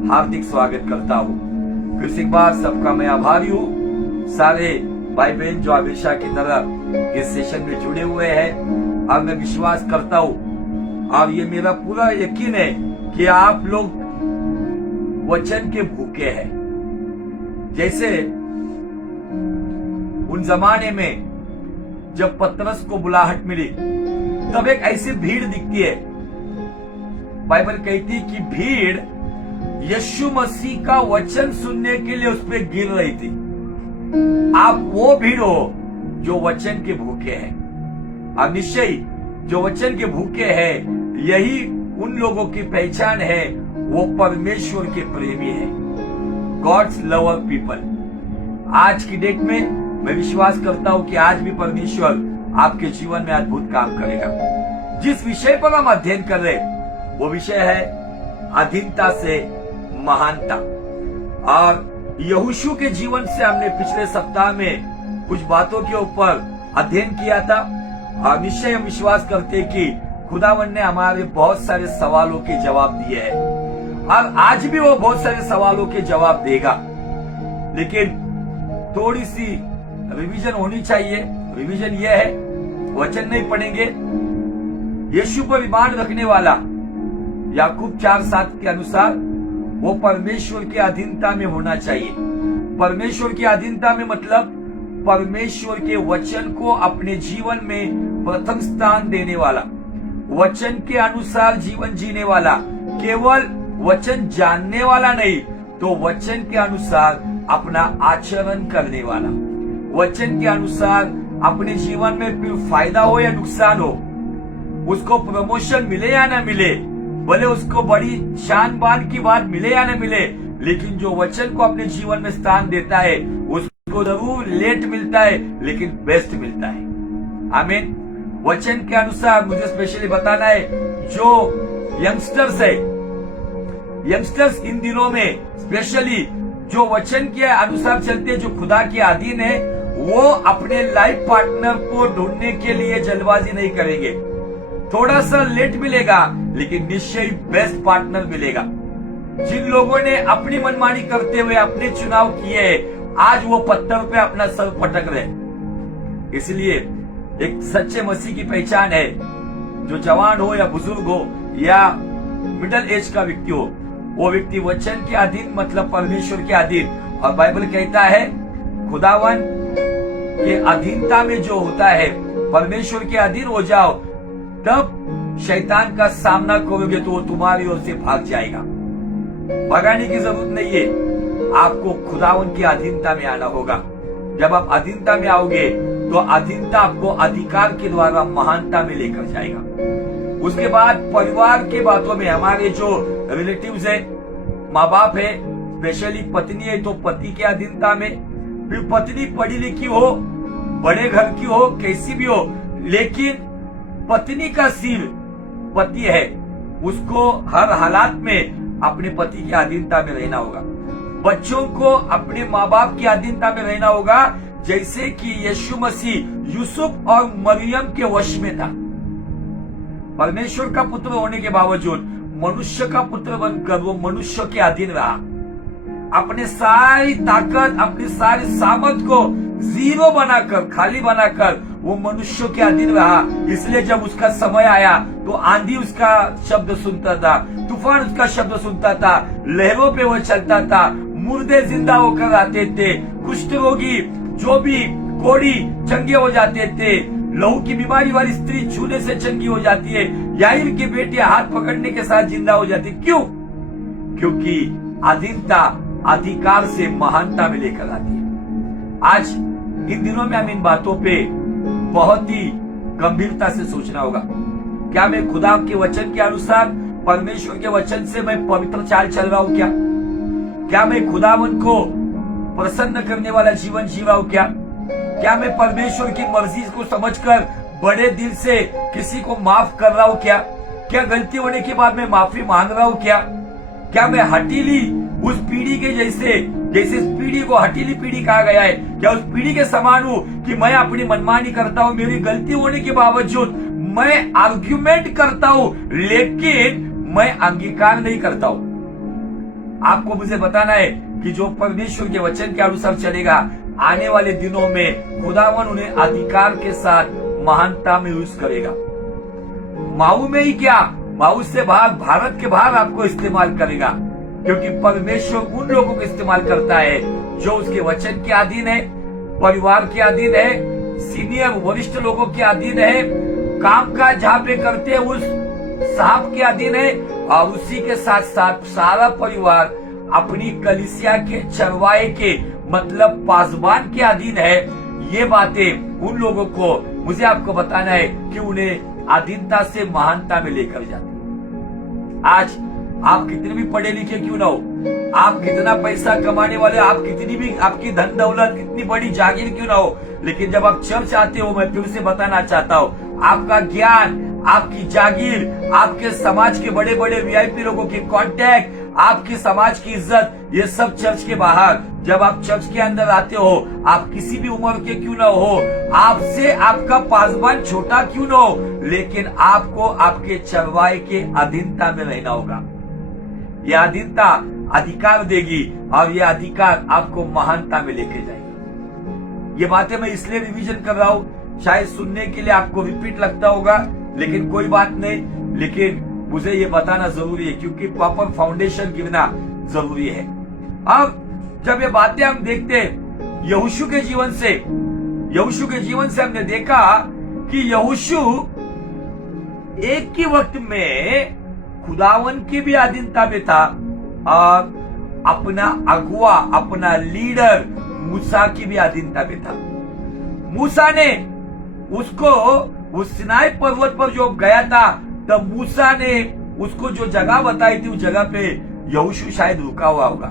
हार्दिक स्वागत करता हूँ। फिर से एक बार सबका मैं आभारी हूँ, सारे भाई बहन जो हमेशा की तरह इस सेशन में जुड़े हुए हैं। और मैं विश्वास करता हूँ और ये मेरा पूरा यकीन है कि आप लोग वचन के भूखे हैं। जैसे उन जमाने में जब पतरस को बुलाहट मिली तब एक ऐसी भीड़ दिखती है। बाइबल कहती है कि भीड़ यीशु मसीह का वचन सुनने के लिए उस पर गिर रही थी। आप वो भीड़ हो जो वचन के भूखे हैं। अब निश्चय जो वचन के भूखे हैं यही उन लोगों की पहचान है, वो परमेश्वर के प्रेमी है। God's lover people. आज की डेट में मैं विश्वास करता हूं कि आज भी परमेश्वर आपके जीवन में अद्भुत काम करेगा। जिस विषय पर हम अध्ययन कर रहे वो विषय है अधीनता से महानता। और यहोशू के जीवन से हमने पिछले सप्ताह में कुछ बातों के ऊपर अध्ययन किया था और निश्चय हम विश्वास करते कि खुदावन ने हमारे बहुत सारे सवालों के जवाब दिए हैं और आज भी वो बहुत सारे सवालों के जवाब देगा। लेकिन थोड़ी सी रिवीजन होनी चाहिए। रिवीजन यह है, वचन नहीं पढ़ेंगे। यीशु पर ईमान रखने वाला याकूब 4:7 के अनुसार वो परमेश्वर की अधीनता में होना चाहिए। परमेश्वर की अधीनता में मतलब परमेश्वर के वचन को अपने जीवन में प्रथम स्थान देने वाला, वचन के अनुसार जीवन जीने वाला, केवल वचन जानने वाला नहीं तो वचन के अनुसार अपना आचरण करने वाला। वचन के अनुसार अपने जीवन में फिर फायदा हो या नुकसान हो, उसको प्रमोशन मिले या ना मिले, भले उसको बड़ी शान बान की बात मिले या ना मिले, लेकिन जो वचन को अपने जीवन में स्थान देता है उसको जरूर लेट मिलता है लेकिन बेस्ट मिलता है। आमीन। वचन के अनुसार मुझे स्पेशली बताना है जो यंगस्टर्स है, यंगस्टर्स इन दिनों में स्पेशली जो वचन के अनुसार चलते, जो खुदा के अधीन है, वो अपने लाइफ पार्टनर को ढूंढने के लिए जल्दबाजी नहीं करेंगे। थोड़ा सा लेट मिलेगा लेकिन निश्चय बेस्ट पार्टनर मिलेगा। जिन लोगों ने अपनी मनमानी करते हुए अपने चुनाव किए आज वो पत्थर पे अपना सर पटक रहे। इसलिए एक सच्चे मसीह की पहचान है, जो जवान हो या बुजुर्ग हो या मिडिल एज का व्यक्ति हो, वो व्यक्ति वचन के अधीन मतलब परमेश्वर के अधीन। और बाइबल कहता है खुदावन के अधीनता में जो होता है, परमेश्वर के अधीन हो जाओ तब शैतान का सामना करोगे तो वो तुम्हारी ओर से भाग जाएगा। भगाने की जरूरत नहीं है, आपको खुदावन की अधीनता में आना होगा। जब आप अधीनता में आओगे तो अधीनता आपको अधिकार के द्वारा महानता में लेकर जाएगा। उसके बाद परिवार के बातों में हमारे जो रिलेटिव्स है, माँ बाप है, स्पेशली पत्नी है तो पति के अधीनता में, फिर पत्नी पढ़ी लिखी हो, बड़े घर की हो, कैसी भी हो, लेकिन पत्नी का सिर पति है, उसको हर हालात में अपने पति की अधीनता में रहना होगा। बच्चों को अपने माँ बाप की अधीनता में रहना होगा, जैसे कि यीशु मसीह यूसुफ और मरियम के वश में था। परमेश्वर का पुत्र होने के बावजूद मनुष्य का पुत्र बनकर वो मनुष्य के अधीन रहा। अपने सारी ताकत, अपनी सारी सामर्थ को जीरो बनाकर, खाली बनाकर वो मनुष्य के अधीन रहा। इसलिए जब उसका समय आया तो आंधी उसका शब्द सुनता था, तूफान उसका शब्द सुनता था, लहरों पे वो चलता था, मुर्दे जिंदा होकर आते थे, कुष्ठ रोगी जो भी कोड़ी चंगे हो जाते थे, लहू की बीमारी वाली स्त्री छूने से चंगी हो जाती है, याईर की बेटी हाथ पकड़ने के साथ जिंदा हो जाती। क्यों? क्योंकि अधीनता अधिकार से महानता में लेकर आती है। आज इन दिनों में हम इन बातों पे बहुत ही गंभीरता से सोचना होगा। क्या मैं खुदा के वचन के अनुसार, परमेश्वर के वचन से मैं पवित्र चाल चल रहा हूं? क्या मैं खुदावन को प्रसन्न करने वाला जीवन जी रहा हूं? क्या मैं परमेश्वर की मर्जी को समझकर बड़े दिल से किसी को माफ कर रहा हूं? क्या गलती होने के बाद मैं माफी मांग रहा हूं? क्या मैं हटीली उस पीढ़ी के जैसे इस पीढ़ी को हटीली पीढ़ी कहा गया है, क्या उस पीढ़ी के समान हूं कि मैं अपनी मनमानी करता हूं, मेरी गलती होने के बावजूद मैं आर्ग्यूमेंट करता हूं लेकिन मैं अंगीकार नहीं करता हूं? आपको मुझे बताना है कि जो परमेश्वर के वचन के अनुसार चलेगा, आने वाले दिनों में खुदावन उन्हें अधिकार के साथ महानता में यूज करेगा। माऊ में ही क्या, माऊ से बाहर, भारत के बाहर आपको इस्तेमाल करेगा, क्योंकि परमेश्वर उन लोगों को इस्तेमाल करता है जो उसके वचन के अधीन है, परिवार के अधीन है, सीनियर वरिष्ठ लोगों के अधीन है, काम काज जहाँ पे करते हैं उस साहब के अधीन है, और उसी के साथ साथ सारा परिवार अपनी कलीसिया के चरवाहे के मतलब पासबान के अधीन है। ये बातें उन लोगों को मुझे आपको बताना है कि उन्हें अधीनता से महानता में लेकर जाते। आज आप कितने भी पढ़े लिखे क्यों ना हो, आप कितना पैसा कमाने वाले, आप कितनी भी आपकी धन दौलत कितनी बड़ी जागीर क्यों ना हो, लेकिन जब आप चर्च आते हो, मैं फिर से बताना चाहता हूँ, आपका ज्ञान, आपकी जागीर, आपके समाज के बड़े बड़े वीआईपी लोगों के कांटेक्ट, आपकी समाज की इज्जत, ये सब चर्च के बाहर। जब आप चर्च के अंदर आते हो, आप किसी भी उम्र के क्यों ना हो, आपसे आपका पासबान छोटा क्यों ना हो, लेकिन आपको आपके चरवाहे के अधीनता में रहना होगा। यह अधीनता अधिकार देगी और यह अधिकार आपको महानता में लेके जाएगा। ये बातें मैं इसलिए रिवीजन कर रहा हूँ, शायद सुनने के लिए आपको रिपीट लगता होगा, लेकिन कोई बात नहीं, लेकिन मुझे ये बताना जरूरी है क्योंकि प्रॉपर फाउंडेशन गिरना जरूरी है। अब जब ये बातें हम देखते हैं यहोशू के जीवन से हमने देखा कि यहोशू एक ही वक्त में खुदावन की भी अधीनता में था और अपना अगुआ, अपना लीडर मूसा की भी अधीनता में था। मूसा ने उसको उस सिनाई पर्वत पर जो गया था, तब मूसा ने उसको जो जगह बताई थी, उस जगह पे यहोशू शायद रुका हुआ होगा।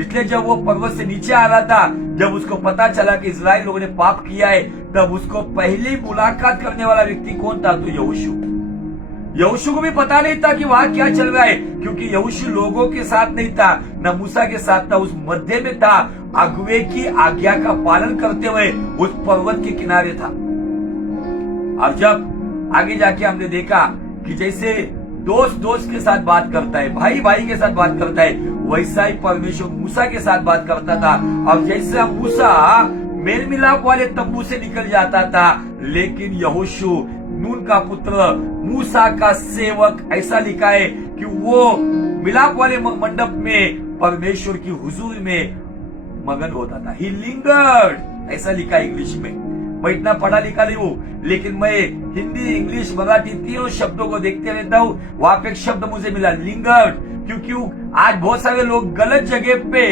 इसलिए जब वो पर्वत से नीचे आ रहा था, जब उसको पता चला कि इजराइल लोगों ने पाप किया है, तब उसको पहली मुलाकात करने वाला व्यक्ति कौन था? तो यहोशू को भी पता नहीं था कि वहां क्या चल रहा है, क्योंकि यहोशू लोगों के साथ नहीं था, न मूसा के साथ था, उस मध्य में था, अगुवे की आज्ञा का पालन करते हुए उस पर्वत के किनारे था। अब जब आगे जाके हमने देखा कि जैसे दोस्त के साथ बात करता है, भाई के साथ बात करता है, वैसा ही परमेश्वर मूसा के साथ बात करता था। और जैसा मूसा मेल मिलाप वाले तंबू से निकल जाता था, लेकिन यहोशू नून का पुत्र, मूसा का सेवक, ऐसा लिखा है कि वो मिलाप वाले मंडप में परमेश्वर की हुजूर में मगन होता था। ही लिंगर्ड, ऐसा लिखा है इंग्लिश में। मैं इतना पढ़ा लिखा नहीं हूँ, लेकिन मैं हिंदी, इंग्लिश, मराठी तीनों शब्दों को देखते रहता हूँ। वहां पे एक शब्द मुझे मिला, लिंगर्ड, क्योंकि आज बहुत सारे लोग गलत जगह पे,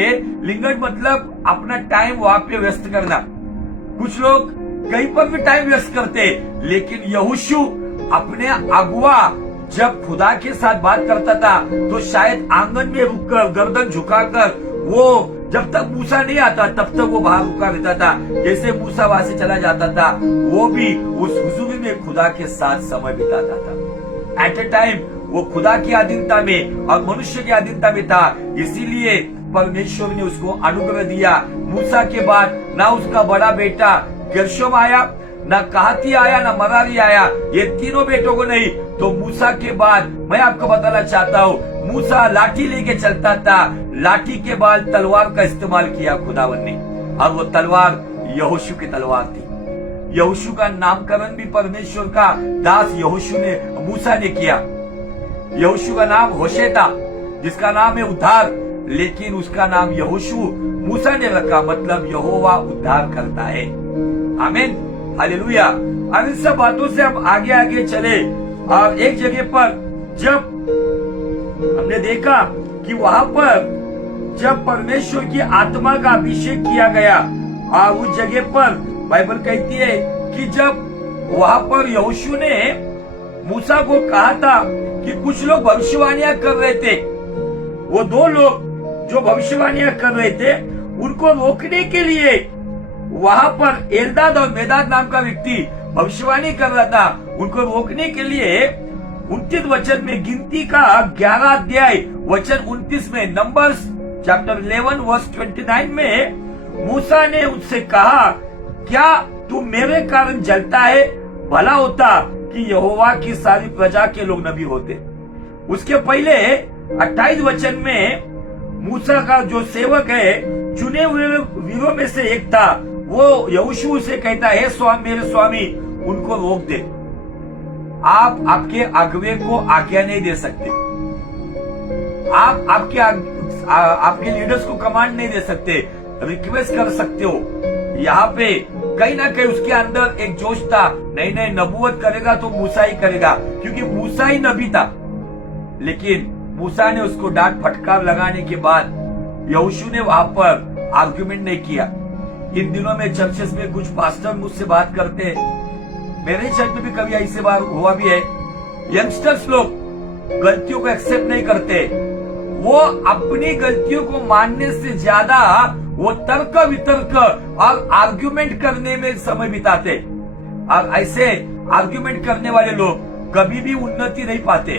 लिंगर्ड मतलब अपना टाइम वहां पे व्यस्त करना। कुछ लोग कहीं पर भी टाइम व्यस्त करते, लेकिन यहोशू अपने अगुआ जब खुदा के साथ बात करता था, तो शायद आंगन में रुककर, गर्दन झुकाकर, वो जब तक मूसा नहीं आता तब तक वो बाहर रुका रहता था। जैसे मूसा वहां से चला जाता था, वो भी उस हुजूरी में खुदा के साथ समय बिताता था। एट ए टाइम वो खुदा की अधीनता में और मनुष्य की अधीनता में था, इसीलिए परमेश्वर ने उसको अनुग्रह दिया। मूसा के बाद ना उसका बड़ा बेटा गेर्शोम आया, ना कहाती आया, ना मरारी आया, ये तीनों बेटों को नहीं। तो मूसा के बाद मैं आपको बताना चाहता हूँ, मूसा लाठी लेके चलता था, लाठी के बाद तलवार का इस्तेमाल किया खुदावन ने, और वो तलवार यहोशू की तलवार थी। यहोशू का नामकरण भी परमेश्वर का दास यहोशू ने, मूसा ने किया। यहोशू का नाम होशे था, जिसका नाम है उद्धार, लेकिन उसका नाम यहोशू मूसा ने रखा, मतलब यहोवा उद्धार करता है। आमीन, हालेलुया। अब इन सब बातों से हम आगे चले, और एक जगह पर जब हमने देखा कि वहां पर जब परमेश्वर की आत्मा का अभिषेक किया गया, और उस जगह पर बाइबल कहती है कि जब वहां पर यहोशू ने मूसा को कहा था कि कुछ लोग भविष्यवाणियां कर रहे थे, वो दो लोग जो भविष्यवाणियां कर रहे थे, उनको रोकने के लिए वहां पर एल्दाद और मेदाद नाम का व्यक्ति भविष्यवाणी कर रहा था। उनको रोकने के लिए 29 वचन में, गिनती का 11 अध्याय वचन 29 में, नंबर्स चैप्टर 11 वर्स 29 में मूसा ने उससे कहा, क्या तू मेरे कारण जलता है? भला होता कि यहोवा की सारी प्रजा के लोग नबी होते। उसके पहले 28 वचन में मूसा का जो सेवक है, चुने हुए वीरों में से एक था, वो यहोशू से कहता है, स्वामी मेरे स्वामी उनको रोक दे। आप आपके अगुवे को आज्ञा नहीं दे सकते, आप आपके लीडर्स को कमांड नहीं दे सकते, रिक्वेस्ट कर सकते हो। यहाँ पे कहीं ना कहीं उसके अंदर एक जोश था, नहीं नहीं नबूवत करेगा तो मूसा ही करेगा, क्योंकि मूसा ही नबी था। लेकिन मूसा ने उसको डांट फटकार लगाने के बाद यहोशू ने वहां पर आर्ग्यूमेंट नहीं किया। इन दिनों में चर्चेस में कुछ पास्टर मुझसे बात करते हैं, मेरे चर्च में भी कभी ऐसी बार हुआ भी है, यंगस्टर्स लोग गलतियों को एक्सेप्ट नहीं करते, वो अपनी गलतियों को मानने से ज्यादा वो तर्क वितर्क और आर्ग्यूमेंट करने में समय बिताते। और ऐसे आर्ग्यूमेंट करने वाले लोग कभी भी उन्नति नहीं पाते।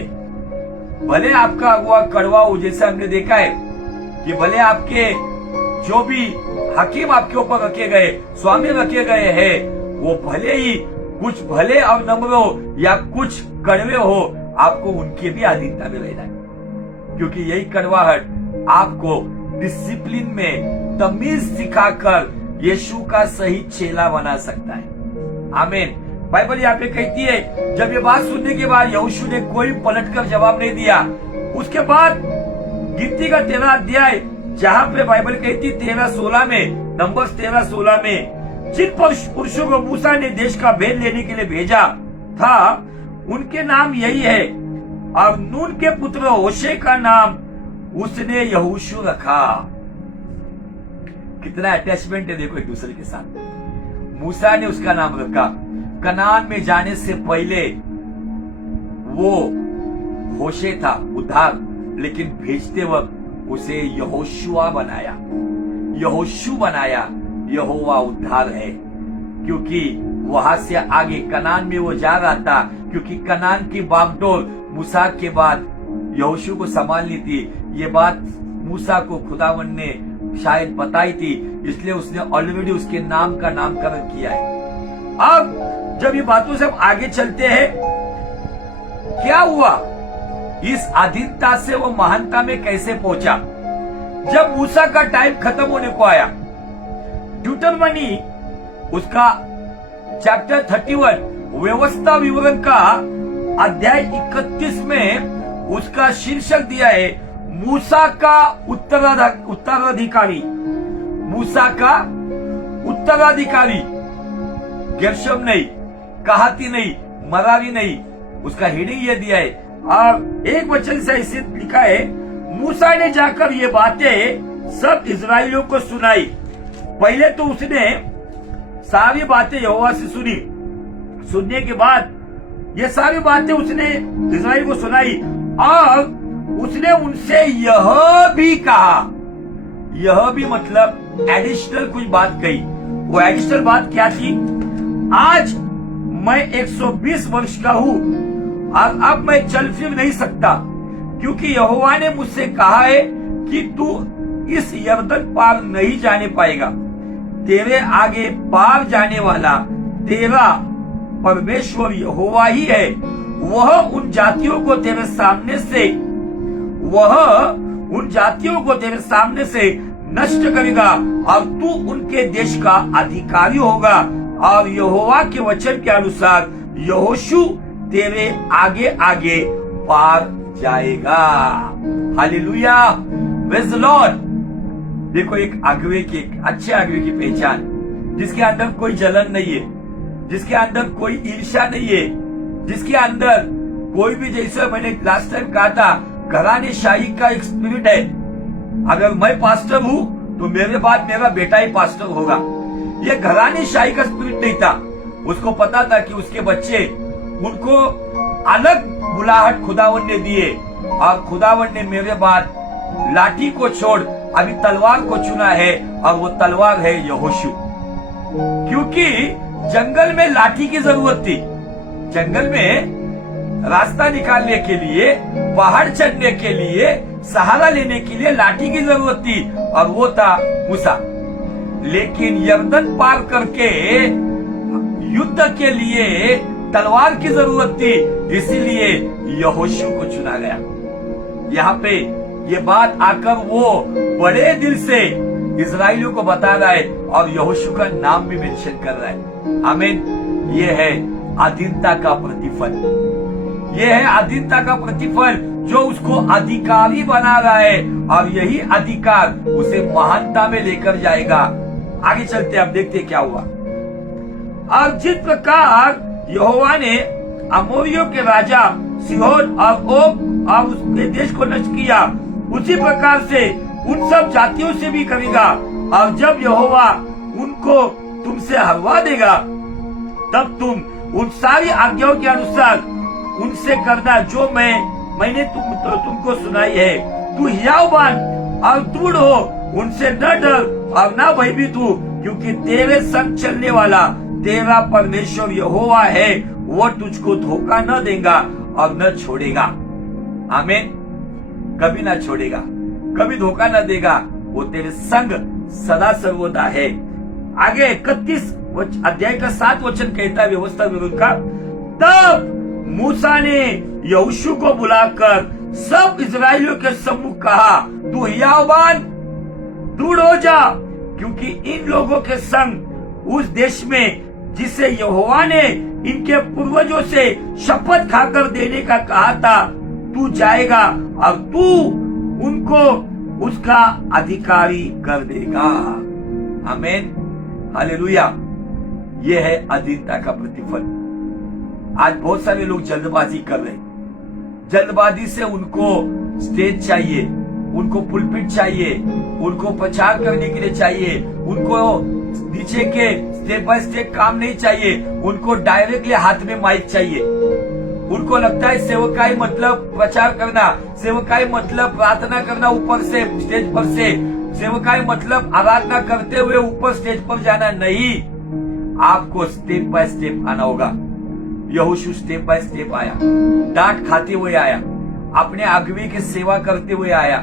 भले आपका अगुआ कड़वा हो, जैसे हमने देखा है कि भले आपके जो भी हकीम आपके ऊपर रखे गए, स्वामी रखे गए हैं, वो भले ही कुछ भले और नम्र हो या कुछ कड़वे हो, आपको उनके भी अधीनता में रहना है, क्योंकि यही कड़वाहट आपको डिसिप्लिन में तमीज सिखाकर यीशु का सही चेला बना सकता है। आमीन। बाइबल यहाँ पे कहती है, जब ये बात सुनने के बाद यहोशू ने कोई पलटकर जवाब नहीं दिया। उसके बाद गिनती का 13 अध्याय, जहाँ पे बाइबल कहती 13:16 में, नंबर्स 13:16 में, जिन पुरुषों को मूसा ने देश का भेद लेने के लिए भेजा था उनके नाम यही है, और नून के पुत्र होशे का नाम उसने यहोशू रखा। कितना अटैचमेंट है देखो एक दूसरे के साथ। मूसा ने उसका नाम रखा। कनान में जाने से पहले वो होशे था उद्धार, लेकिन भेजते वक्त उसे यहोशुआ बनाया, यहोशू बनाया। यहोवा उद्धार है, क्योंकि वहां से आगे कनान में वो जा रहा था, क्योंकि कनान की बागडोर मूसा के बाद यहोशू को संभालनी थी। ये बात मूसा को खुदावन ने शायद बताई थी, इसलिए उसने ऑलरेडी उसके नाम का नामकरण किया है। अब जब ये बातों से हम आगे चलते हैं, क्या हुआ, इस अधीनता से वो महानता में कैसे पहुंचा। जब मूसा का टाइम खत्म होने को आया, ड्यूटरमनी उसका चैप्टर 31 व्यवस्था विवरण का अध्याय 31 में उसका शीर्षक दिया है, मूसा का उत्तराधिकारी। मूसा का उत्तराधिकारी, गेर्शोम नहीं, कहाती नहीं, मरावी नहीं, उसका हेडिंग ये दिया है। और एक वचन से ऐसे लिखा है, मूसा ने जाकर ये बातें सब इजराइलियों को सुनाई। पहले तो उसने सारी बातें यहोवा से सुनी, सुनने के बाद ये सारी बातें उसने इजराइल को सुनाई, और उसने उनसे यह भी कहा, यह भी मतलब एडिशनल कुछ बात कही। वो एडिशनल बात क्या थी, आज मैं 120 वर्ष का हूं और अब मैं चल फिर नहीं सकता, क्योंकि यहोवा ने मुझसे कहा है कि तू इस यरदन पार नहीं जाने पाएगा। तेरे आगे पार जाने वाला तेरा परमेश्वर यहोवा ही है। वह उन जातियों को तेरे सामने से नष्ट करेगा और तू उनके देश का अधिकारी होगा, और यहोवा के वचन के अनुसार यहोशू तेरे आगे आगे पार जाएगा। Hallelujah, praise the Lord. देखो एक अगुवे की, एक अच्छे अगुवे की पहचान, जिसके अंदर कोई जलन नहीं है, जिसके अंदर कोई ईर्ष्या नहीं है, जिसके अंदर कोई भी, जैसे मैंने लास्ट टाइम कहा था, घराने शाही का एक स्पिरिट है। अगर मैं पास्टर हूं तो मेरे बाद मेरा बेटा ही पास्टर होगा। ये घराने शाही का स्पिरिट नहीं था। उसको पता था कि उसके बच्चे, उनको अलग बुलाहट खुदावन ने दिए, और खुदावन ने मेरे बाद लाठी को छोड़ अभी तलवार को चुना है, और वो तलवार है यहोशू। क्योंकि जंगल में लाठी की जरूरत थी, जंगल में रास्ता निकालने के लिए, पहाड़ चढ़ने के लिए, सहारा लेने के लिए लाठी की जरूरत थी, और वो था मूसा। लेकिन यरदन पार करके युद्ध के लिए तलवार की जरूरत थी, इसीलिए यहोशू को चुना गया। यहाँ पे ये बात आकर वो बड़े दिल से इजराइलियों को बता रहा है और यहोशू का नाम भी मेंशन कर रहा है। आमीन। ये है अधीनता का प्रतिफल, ये है अधीनता का प्रतिफल जो उसको अधिकारी बना रहा है और यही अधिकार उसे महानता में लेकर जाएगा। आगे चलते आप देखते क्या हुआ। और जिस प्रकार यहोवा ने अमोरियों के राजा सिहोन और ओग और उसके देश को नष्ट किया, उसी प्रकार से उन सब जातियों से भी करेगा। और जब यहोवा उनको तुमसे हरवा देगा, तब तुम उन सारी आज्ञाओं के अनुसार उनसे करना जो मैंने तुमको सुनाई है। तू हियावबान और दृढ़ हो, उनसे न डर और न भयभीत हो, क्योंकि तेरे संग चलने वाला तेरा परमेश्वर यहोवा है। वो तुझको धोखा न देगा और न छोड़ेगा। आमीन। कभी ना छोड़ेगा, कभी धोखा न देगा। वो तेरे संग सदा सर्वदा है। आगे 31 अध्याय का 7 वचन कहता है व्यवस्था विरोध का। तब मूसा ने यहोशू को बुलाकर सब इजराइलियों के सम्मुख कहा, तू हियावबान दृढ़ हो जा, क्योंकि इन लोगों के संग उस देश में जिसे यहोवा ने इनके पूर्वजों से शपथ खाकर देने का कहा था, तू जाएगा और तू उनको उसका अधिकारी कर देगा। आमीन। हालेलुया। यह है अधीनता का प्रतिफल। आज बहुत सारे लोग जल्दबाजी कर रहे हैं। जल्दबाजी से उनको स्टेज चाहिए, उनको पुलपिट चाहिए, उनको प्रचार करने के लिए चाहिए, उनको नीचे के स्टेप बाय स्टेप काम नहीं चाहिए, उनको डायरेक्टली हाथ में माइक चाहिए। उनको लगता है सेवकाई मतलब प्रचार करना, सेवकाई मतलब प्रार्थना करना ऊपर से स्टेज पर से, सेवकाई मतलब आराधना करते हुए ऊपर स्टेज पर जाना। नहीं, आपको स्टेप बाय स्टेप आना होगा। यहोशू स्टेप बाय स्टेप आया, डांट खाते हुए आया, अपने अगुवे की सेवा करते हुए आया,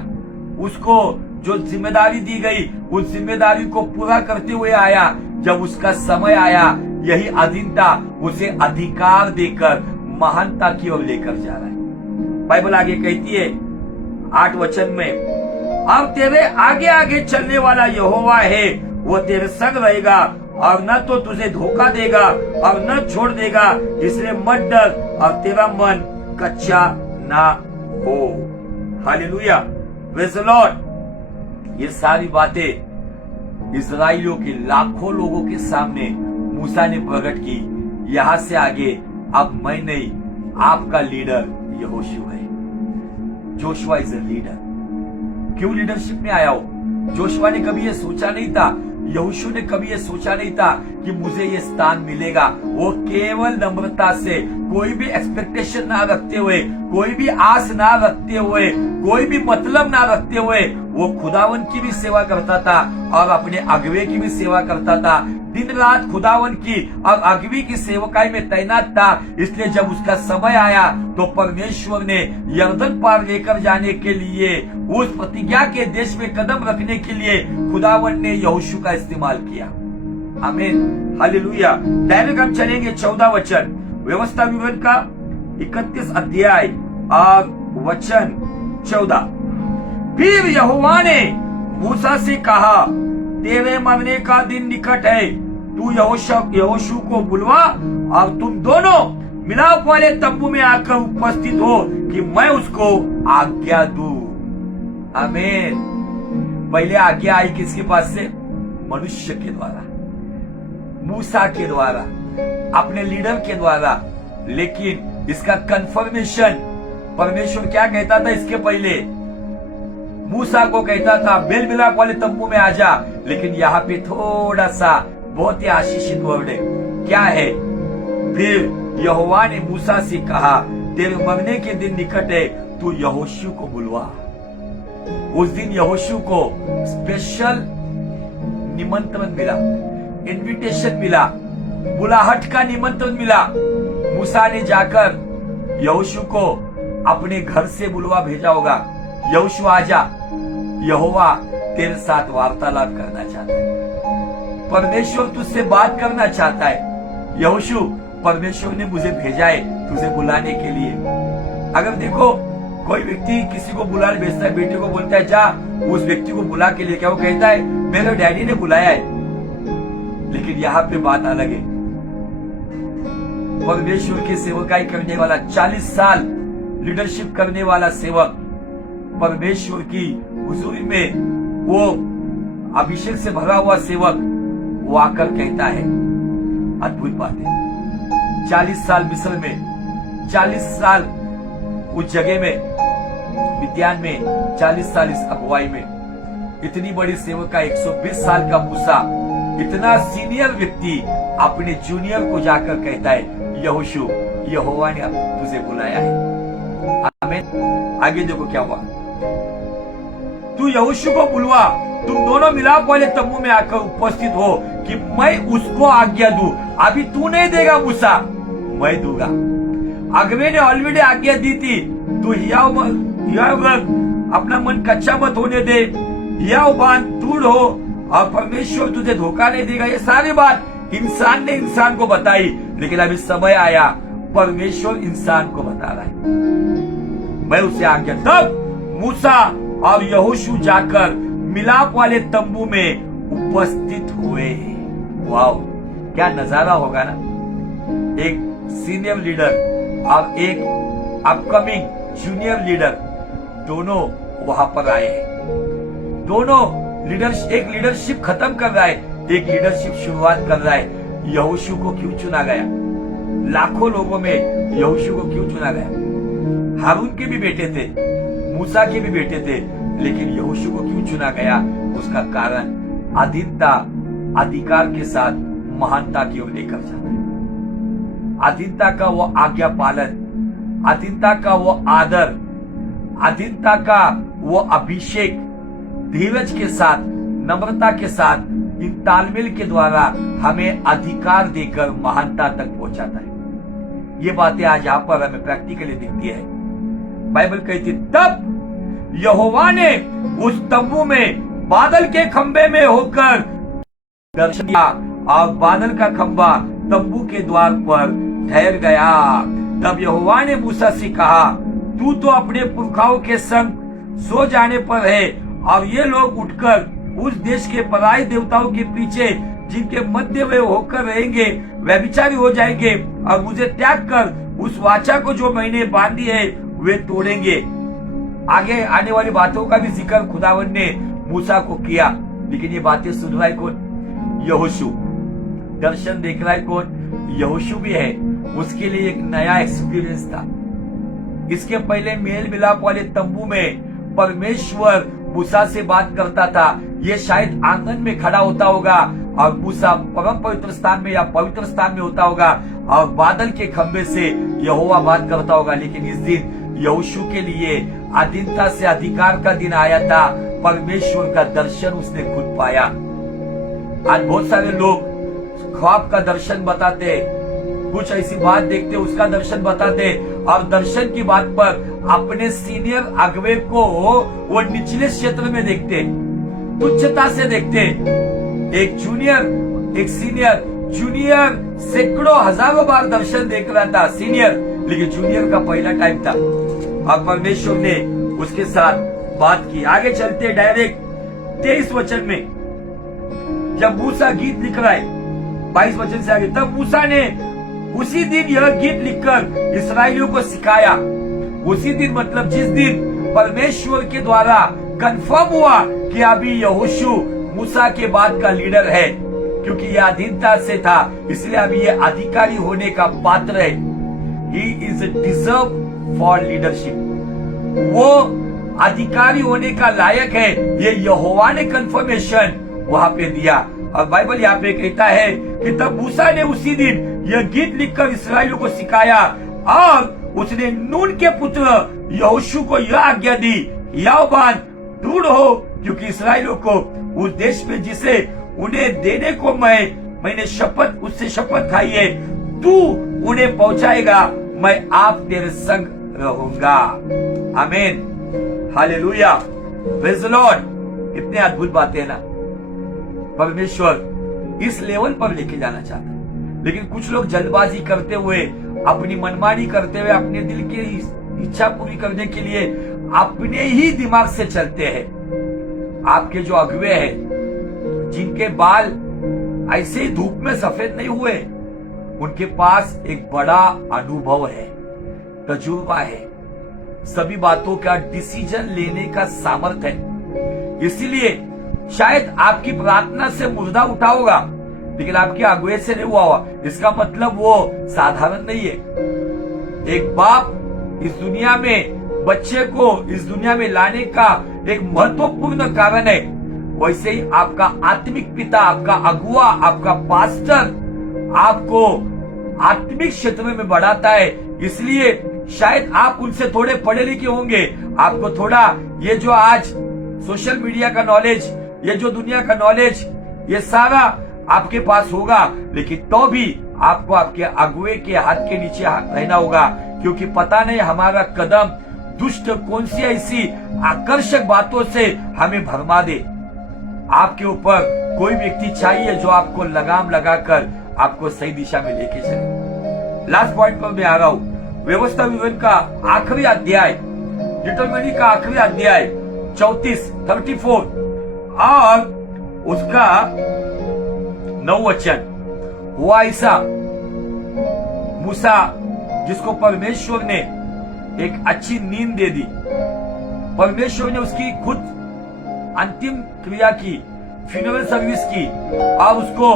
उसको जो जिम्मेदारी दी गई उस जिम्मेदारी को पूरा करते हुए आया। जब उसका समय आया, यही अधीनता उसे अधिकार देकर महानता की ओर लेकर जा रहा है। बाइबल आगे कहती है 8 वचन में, अब तेरे आगे आगे चलने वाला यहोवा है, वो तेरे संग रहेगा और न तो तुझे धोखा देगा और न छोड़ देगा, इसलिए मत डर और तेरा मन कच्चा ना हो। Hallelujah, praise the Lord. ये सारी बातें इजराइलियों के लाखों लोगों के सामने मूसा ने प्रकट की। यहां से आगे अब मैं नहीं, आपका लीडर यहोशू है। Joshua is a leader. क्यों लीडरशिप में आया हो? जोशुआ ने कभी ये सोचा नहीं था, यहोशू ने कभी ये सोचा नहीं था कि मुझे ये स्थान मिलेगा। वो केवल नम्रता से, कोई भी एक्सपेक्टेशन ना रखते हुए, कोई भी आस ना रखते हुए, कोई भी मतलब ना रखते हुए वो खुदावन की भी सेवा करता था और अपने अगुवे की भी सेवा करता था। दिन रात खुदावन की और अगुवी की सेवकाई में तैनात था। इसलिए जब उसका समय आया तो परमेश्वर ने यर्दन पार लेकर जाने के लिए, उस प्रतिज्ञा के देश में कदम रखने के लिए खुदावन ने यहोशू का इस्तेमाल किया। आमीन, हालेलुया। डायरेक्ट हम चलेंगे 14 वचन, व्यवस्था विवरण का 31 अध्याय और वचन 14। फिर यहोवा ने मूसा से कहा, तेरे मरने का दिन निकट है, तू यहोशू को बुलवा और तुम दोनों मिलाप वाले तंबू में आकर उपस्थित हो कि मैं उसको आज्ञा दूं। आमीन। पहले आज्ञा आई किसके पास से? मनुष्य के द्वारा, मूसा के द्वारा, अपने लीडर के द्वारा। लेकिन इसका कंफर्मेशन परमेश्वर क्या कहता था? इसके पहले मूसा को कहता था बेल मिलाप वाले तंबू में आजा। लेकिन यहाँ पे थोड़ा सा बहुत ही आशीषित वर्ड है। क्या है? फिर यहोवा ने मूसा से कहा, तेरे मरने के दिन निकट है, तू यहोशू को बुलवा। उस दिन यहोशू को स्पेशल निमंत्रण मिला, इनविटेशन मिला, बुलाहट का निमंत्रण मिला। मूसा ने जाकर यहोशू को अपने घर से बुलवा भेजा होगा, यहोशू आजा, यहोवा तेरे साथ वार्तालाप करना चाहता है, परमेश्वर तुझसे बात करना चाहता है। यहोशू, परमेश्वर ने मुझे भेजा है तुझे बुलाने के लिए। अगर देखो कोई व्यक्ति किसी को बुला भेजता है, बेटे को बोलता है जा उस व्यक्ति को बुला के लेके, वो कहता है मेरे डैडी ने बुलाया है। लेकिन यहाँ पे बात अलग है। परमेश्वर की सेवकाई करने वाला 40 साल लीडरशिप करने वाला सेवक परमेश्वर की हुजूरी में वो अभिषेक से भरा हुआ सेवक वो आकर कहता है, अद्भुत बात है, 40 साल मिस्र में, 40 साल उस जगह में, विद्यान में, 40 साल इस अगुवाई में, इतनी बड़ी सेवका 120 साल का मूसा, इतना सीनियर व्यक्ति अपने जूनियर को जाकर कहता है यहोशू, यहोवा ने तुझे बुलाया है। आमीन। आगे देखो क्या हुआ, तू यहोशू को बुलवा, तुम दोनों मिलाप वाले तंबू में आकर उपस्थित हो कि मैं उसको आज्ञा दूं। अभी तू नहीं देगा मूसा, मैं दूंगा। अगवे ने ऑलरेडी आज्ञा दी थी, तू हियाव अपना मन कच्चा मत होने दे, हियाव बांध दूर हो और परमेश्वर तुझे धोखा नहीं देगा। ये सारी बात इंसान ने इंसान को बताई, लेकिन अभी समय आया परमेश्वर इंसान को बता रहा है, मैं उसे आज्ञा। तब मूसा और यहोशू जाकर मिलाप वाले तंबू में उपस्थित हुए। वाओ, क्या नजारा होगा ना, एक सीनियर लीडर और एक अपकमिंग जूनियर लीडर दोनों वहां पर आए हैं। दोनों एक लीडरशिप खत्म कर रहा है, एक लीडरशिप शुरुआत कर रहा है। यहोशू को क्यों चुना गया? लाखों लोगों में यहोशू को क्यों चुना गया? हारून के भी बेटे थे, मूसा के भी बेटे थे, लेकिन यहोशू को क्यों चुना गया? उसका कारण अधीनता अधिकार के साथ महानता की ओर लेकर जाता है। अधीनता का वो आज्ञा पालन, अधीनता का वो आदर, अधीनता का वो अभिषेक धीरज के साथ, नम्रता के साथ, इन तालमेल के द्वारा हमें अधिकार देकर महानता तक पहुंचाता है। ये बातें आज यहाँ पर हमें प्रैक्टिकली दिखती है। बाइबल कहती तब यहोवा ने उस तंबू में बादल के खंबे में होकर दर्शन दिया और बादल का खंबा तंबू के द्वार पर ठहर गया। तब यहोवा ने मूसा से कहा, तू तो अपने पुरखाओं के संग सो जाने पर है और ये लोग उठकर उस देश के पराये देवताओं के पीछे जिनके मध्य वे होकर रहेंगे व्यभिचारी हो जाएंगे और मुझे त्याग कर उस वाचा को जो मैंने बांधी है वे तोड़ेंगे। आगे आने वाली बातों का भी जिक्र खुदावन ने मूसा को किया, लेकिन ये बातें सुन रहा है कौन? यहोशू। दर्शन देख रहा है कौन? यहोशू भी है। उसके लिए एक नया एक्सपीरियंस था। इसके पहले मेल मिलाप वाले तंबू में परमेश्वर मूसा से बात करता था, ये शायद आंगन में खड़ा होता होगा और मूसा परम पवित्र स्थान में या पवित्र स्थान में होता होगा और बादल के खंबे से यहोवा बात करता होगा। लेकिन इस दिन यहोशू के लिए अधीनता से अधिकार का दिन आया था। परमेश्वर का दर्शन उसने खुद पाया। आज बहुत सारे लोग ख्वाब का दर्शन बताते, कुछ ऐसी बात देखते, उसका दर्शन बताते और दर्शन की बात पर अपने सीनियर अगवे को वो निचले क्षेत्र में देखते, तुच्छता से देखते। एक जूनियर, एक सीनियर, जूनियर सैकड़ों हजारों बार दर्शन देख रहा था सीनियर, लेकिन जूनियर का पहला टाइम था और परमेश्वर ने उसके साथ बात की। आगे चलते डायरेक्ट 23 वचन में, जब मूसा गीत लिख रहा है 22 वचन से आगे, तब मूसा ने उसी दिन यह गीत लिखकर इस्राएलियों को सिखाया। उसी दिन मतलब जिस दिन परमेश्वर के द्वारा कंफर्म हुआ कि अभी यहोशू मूसा के बाद का लीडर है, क्योंकि यह अधीनता से था, इसलिए अभी यह अधिकारी होने का पात्र है। He is deserve for leadership, वो अधिकारी होने का लायक है। ये यहोवा ने कंफर्मेशन वहां पे दिया। और बाइबल यहाँ पे कहता है कि तब मूसा ने उसी दिन यह गीत लिखकर इस्राएलियों को सिखाया और उसने नून के पुत्र यहोशू को यह आज्ञा दी, याव बांध दृढ़ हो, क्योंकि इस्राएलियों को उस देश में जिसे उन्हें देने को मैंने शपथ उससे शपथ खाई है, तू उन्हें पहुंचाएगा, मैं आप तेरे संग रहूंगा। आमीन, हालेलुया, प्रेज़ द लॉर्ड। कितने अद्भुत बातें हैं ना। परमेश्वर इस लेवल पर लेके जाना चाहता है, लेकिन कुछ लोग जल्दबाजी करते हुए, अपनी मनमानी करते हुए, अपने दिल के इच्छा पूरी करने के लिए अपने ही दिमाग से चलते हैं। आपके जो अगुवे हैं, जिनके बाल ऐसे ही धूप में सफेद नहीं हुए, उनके पास एक बड़ा अनुभव है, तजुर्बा है, सभी बातों का डिसीजन लेने का सामर्थ्य है। इसीलिए शायद आपकी प्रार्थना से मुर्दा उठा होगा, लेकिन आपके अगुवे से नहीं हुआ होगा। इसका मतलब वो साधारण नहीं है। एक बाप इस दुनिया में बच्चे को इस दुनिया में लाने का एक महत्वपूर्ण कारण है, वैसे ही आपका आत्मिक पिता, आपका अगुआ, आपका पास्टर आपको आत्मिक क्षेत्र में बढ़ाता है। इसलिए शायद आप उनसे थोड़े पढ़े लिखे होंगे, आपको थोड़ा ये जो आज सोशल मीडिया का नॉलेज, ये जो दुनिया का नॉलेज, ये सारा आपके पास होगा, लेकिन तो भी आपको आपके अगुवे के हाथ के नीचे रहना होगा, क्योंकि पता नहीं हमारा कदम दुष्ट कौन सी ऐसी आकर्षक बातों से हमें भरमा दे। आपके ऊपर कोई व्यक्ति चाहिए जो आपको लगाम लगाकर आपको सही दिशा में लेके चले। लास्ट पॉइंट पर मैं आ रहा हूं। व्यवस्था विवरण का आखिरी अध्याय, डिटरमिनी का आखिरी अध्याय 34 और उसका 9 वचन। हुआ ऐसा, मूसा जिसको परमेश्वर ने एक अच्छी नींद दे दी, परमेश्वर ने उसकी खुद अंतिम क्रिया की, फ्यूनरल सर्विस की, और उसको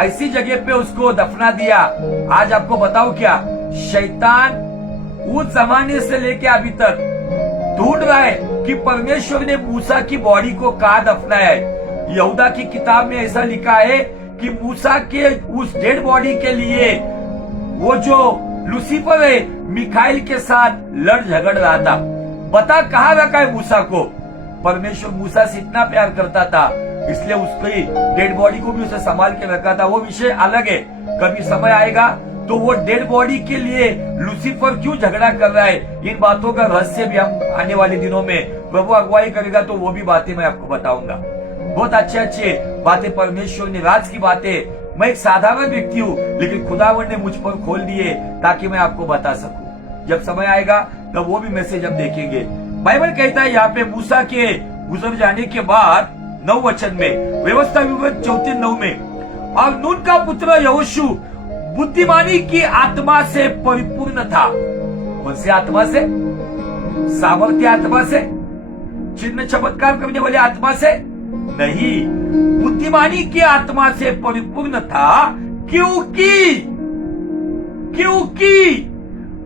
ऐसी जगह पे उसको दफना दिया। आज आपको बताओ क्या, शैतान उस जमाने से लेके अभी तक ढूंढ रहा है कि परमेश्वर ने मूसा की बॉडी को कहाँ दफनाया है। यहूदा की किताब में ऐसा लिखा है कि मूसा के उस डेड बॉडी के लिए वो जो लूसीफर है मिखाइल के साथ लड़ झगड़ रहा था। बता कहाँ रखा है मूसा को। परमेश्वर मूसा से इतना प्यार करता था, इसलिए उसकी डेड बॉडी को भी उसे संभाल के रखा था। वो विषय अलग है, कभी समय आएगा तो वो डेड बॉडी के लिए लूसीफर क्यों झगड़ा कर रहा है, इन बातों का रहस्य भी हम आने वाले दिनों में प्रभु अगुवाई करेगा तो वो भी बातें मैं आपको बताऊंगा। बहुत अच्छे बातें परमेश्वर ने, राज की बातें। मैं एक साधारण व्यक्ति हूँ, लेकिन खुदावन ने मुझ पर खोल दिए ताकि मैं आपको बता सकूं। जब समय आएगा तब वो भी मैसेज हम देखेंगे। बाइबल कहता है यहाँ पे मूसा के गुजर जाने के बाद 9 वचन में, व्यवस्था विवरण 34:9 में, और नून का पुत्र यहोशू बुद्धिमानी की आत्मा से परिपूर्ण था। कौन सी आत्मा से? सामर्थ्य आत्मा से, चिन्ह चमत्कार करने वाली आत्मा से नहीं, बुद्धिमानी की आत्मा से परिपूर्ण था, क्योंकि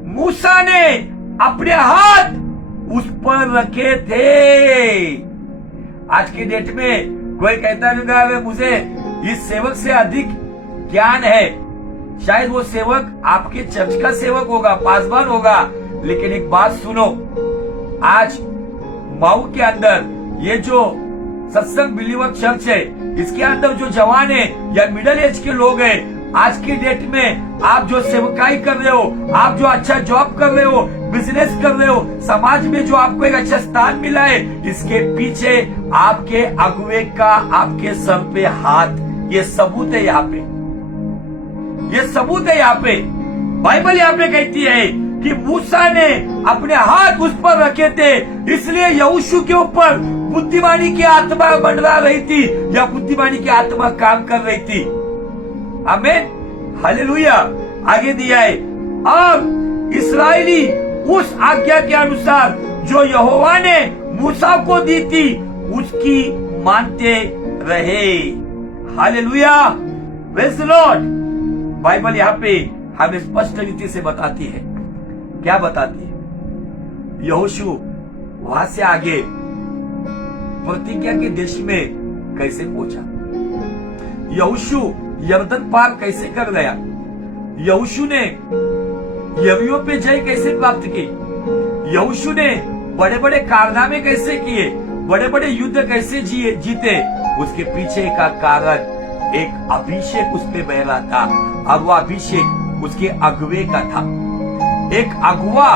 मूसा ने अपने हाथ उस पर रखे थे। आज की डेट में कोई कहता नहीं मुझे इस सेवक से अधिक ज्ञान है। शायद वो सेवक आपके चर्च का सेवक होगा, पासवान होगा, लेकिन एक बात सुनो, आज माऊ के अंदर ये जो सत्संग बिलीवर चर्च है, इसके अंदर जो जवान है या मिडिल एज के लोग हैं, आज की डेट में आप जो सेवकाई कर रहे हो, आप जो अच्छा जॉब कर रहे हो, बिजनेस कर रहे हो, समाज में जो आपको एक अच्छा स्थान मिला है, इसके पीछे आपके अगुवे का आपके सर पे हाथ, ये सबूत है। यहाँ पे ये सबूत है। यहाँ पे बाइबल यहाँ पे कहती है कि मूसा ने अपने हाथ उस पर रखे थे, इसलिए यहोशू के ऊपर बुद्धिमानी की आत्मा मंडरा रही थी या बुद्धिमानी की आत्मा काम कर रही थी। आमीन, हालेलुया। आगे दिया है, अब इस्राएली उस आज्ञा के अनुसार जो यहोवा ने मूसा को दी थी उसकी मानते रहे। Hallelujah, praise the Lord. Bible यहाँ पे हमें स्पष्ट रीति से बताती है। क्या बताती है? यहोशू वहां से आगे प्रतिज्ञा के देश में कैसे पहुंचा, यहोशू यरदन पार कैसे कर गया, यहोशू ने यरीहो पे जय कैसे प्राप्त की, यहोशू ने बड़े बड़े कारनामे कैसे किए, बड़े बड़े युद्ध कैसे जीते, उसके पीछे का कारण एक अभिषेक उस पे बह रहा था, और वो अभिषेक उसके अगुवे का था। एक अगुआ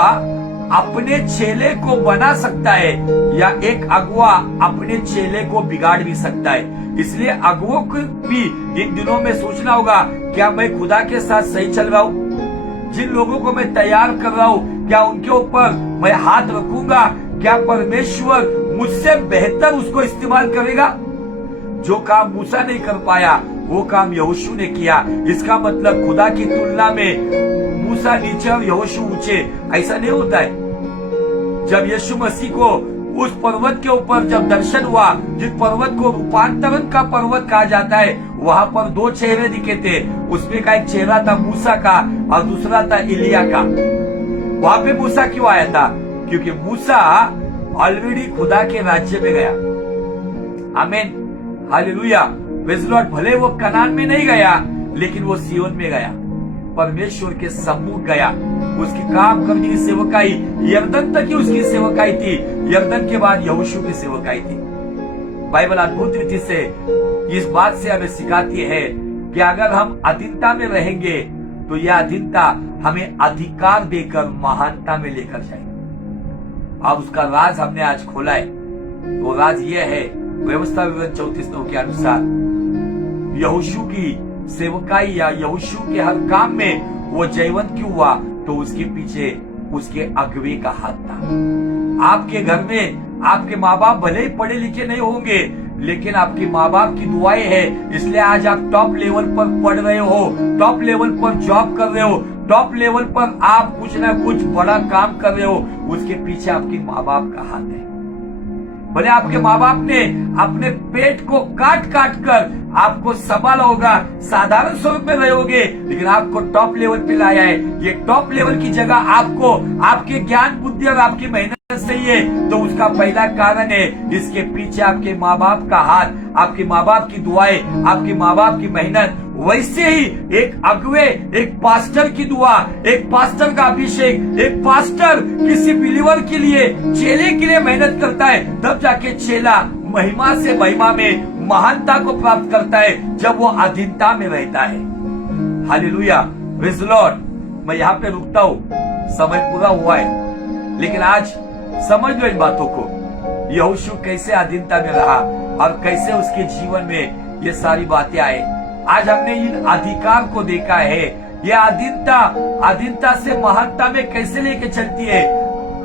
अपने चेले को बना सकता है या एक अगुआ अपने चेले को बिगाड़ भी सकता है। इसलिए अगुओं को भी इन दिनों में सोचना होगा, क्या मैं खुदा के साथ सही चल रहा हूँ? जिन लोगों को मैं तैयार कर रहा हूँ, क्या उनके ऊपर मैं हाथ रखूंगा? क्या परमेश्वर मुझसे बेहतर उसको इस्तेमाल करेगा? जो काम मूसा नहीं कर पाया वो काम यहोशू ने किया। इसका मतलब खुदा की तुलना में मूसा नीचे और यहोशू ऊंचे, ऐसा नहीं होता है। जब यीशु मसीह को उस पर्वत के ऊपर जब दर्शन हुआ, जिस पर्वत को रूपांतरण का पर्वत कहा जाता है, वहां पर दो चेहरे दिखे थे। उसमें का एक चेहरा था मूसा का और दूसरा था एलिया का। वहां पे मूसा क्यों आया था? क्योंकि मूसा ऑलरेडी खुदा के राज्य में गया। आमीन, हालेलुया, प्रेज़ द लॉर्ड। भले वो कनान में नहीं गया, लेकिन वो सियोन में गया, परमेश्वर के सम्मुख गया। उसकी काम करने की सेवकाई यरदन तक ही उसकी सेवकाई थी। यरदन के बाद यहोशू की सेवकाई थी। बाइबल अद्भुत रीति से इस बात से हमें सिखाती है कि अगर हम अधीनता में रहेंगे तो यह अधीनता हमें अधिकार देकर महानता में लेकर जाएगी। अब उसका राज हमने आज खोला है। वो राज ये है, व्यवस्था विवरण 34:9 के अनुसार यहोशू की सेवकाई या यहोशू के हर काम में वो जयवंत क्यों हुआ? तो उसके पीछे उसके अगुवे का हाथ था। आपके घर में आपके माँ बाप भले ही पढ़े लिखे नहीं होंगे, लेकिन आपके माँ बाप की दुआएं है, इसलिए आज आप टॉप लेवल पर पढ़ रहे हो, टॉप लेवल पर जॉब कर रहे हो, टॉप लेवल पर आप कुछ ना कुछ बड़ा काम कर रहे हो। उसके पीछे आपके माँ बाप का हाथ है। भले आपके माँ बाप ने अपने पेट को काट काट कर आपको संभाला होगा, साधारण स्वरूप में रहोगे, लेकिन आपको टॉप लेवल पे लाया है। ये टॉप लेवल की जगह आपको आपके ज्ञान बुद्धि और आपकी मेहनत से ही है। तो उसका पहला कारण है, इसके पीछे आपके माँ बाप का हाथ, आपके माँ बाप की दुआएं, आपके माँ बाप की मेहनत। वैसे ही एक अगुवे, एक पास्टर की दुआ, एक पास्टर का अभिषेक, एक पास्टर किसी बिलीवर के लिए, चेले के लिए मेहनत करता है, तब जाके चेला महिमा से महिमा में महानता को प्राप्त करता है, जब वो अधीनता में रहता है। Hallelujah, praise the Lord. मैं यहाँ पे रुकता हूँ, समय पूरा हुआ है, लेकिन आज समझ लो इन बातों को। यहोशू कैसे अधीनता में रहा और कैसे उसके जीवन में ये सारी बातें आए। आज हमने इन अधिकार को देखा है। यह अधीनता से महानता में कैसे लेके चलती है।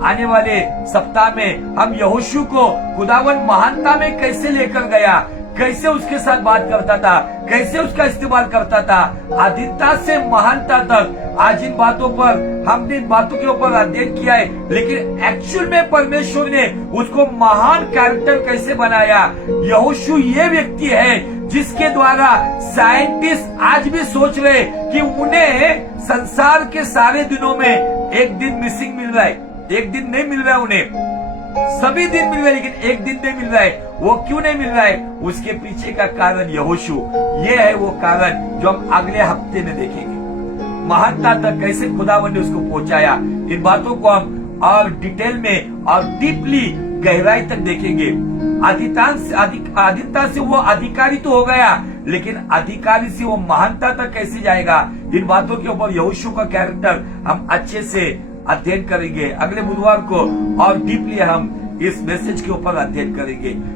आने वाले सप्ताह में हम यहोशू को खुदावन महानता में कैसे लेकर गया, कैसे उसके साथ बात करता था, कैसे उसका इस्तेमाल करता था, अधीनता से महानता तक। आज इन बातों पर हमने इन बातों के ऊपर अध्ययन किया है, लेकिन एक्चुअल में परमेश्वर ने उसको महान कैरेक्टर कैसे बनाया। यहोशू ये व्यक्ति है जिसके द्वारा साइंटिस्ट आज भी सोच रहे कि उन्हें संसार के सारे दिनों में एक दिन मिसिंग मिल रहा है। एक दिन नहीं मिल रहा है उन्हें, सभी दिन मिल रहे हैं, लेकिन एक दिन नहीं मिल रहा है। वो क्यों नहीं मिल रहा है? उसके पीछे का कारण यहोशू। ये है वो कारण जो हम अगले हफ्ते में देखेंगे। महानता तक कैसे खुदावन ने उसको पहुंचाया, इन बातों को हम और डिटेल में और डीपली गहराई तक देखेंगे। अधीनता से वो अधिकारी तो हो गया, लेकिन अधिकारी से वो महानता तक कैसे जाएगा, इन बातों के ऊपर यहोशू का कैरेक्टर हम अच्छे से अध्ययन करेंगे। अगले बुधवार को और डीपली हम इस मैसेज के ऊपर अध्ययन करेंगे।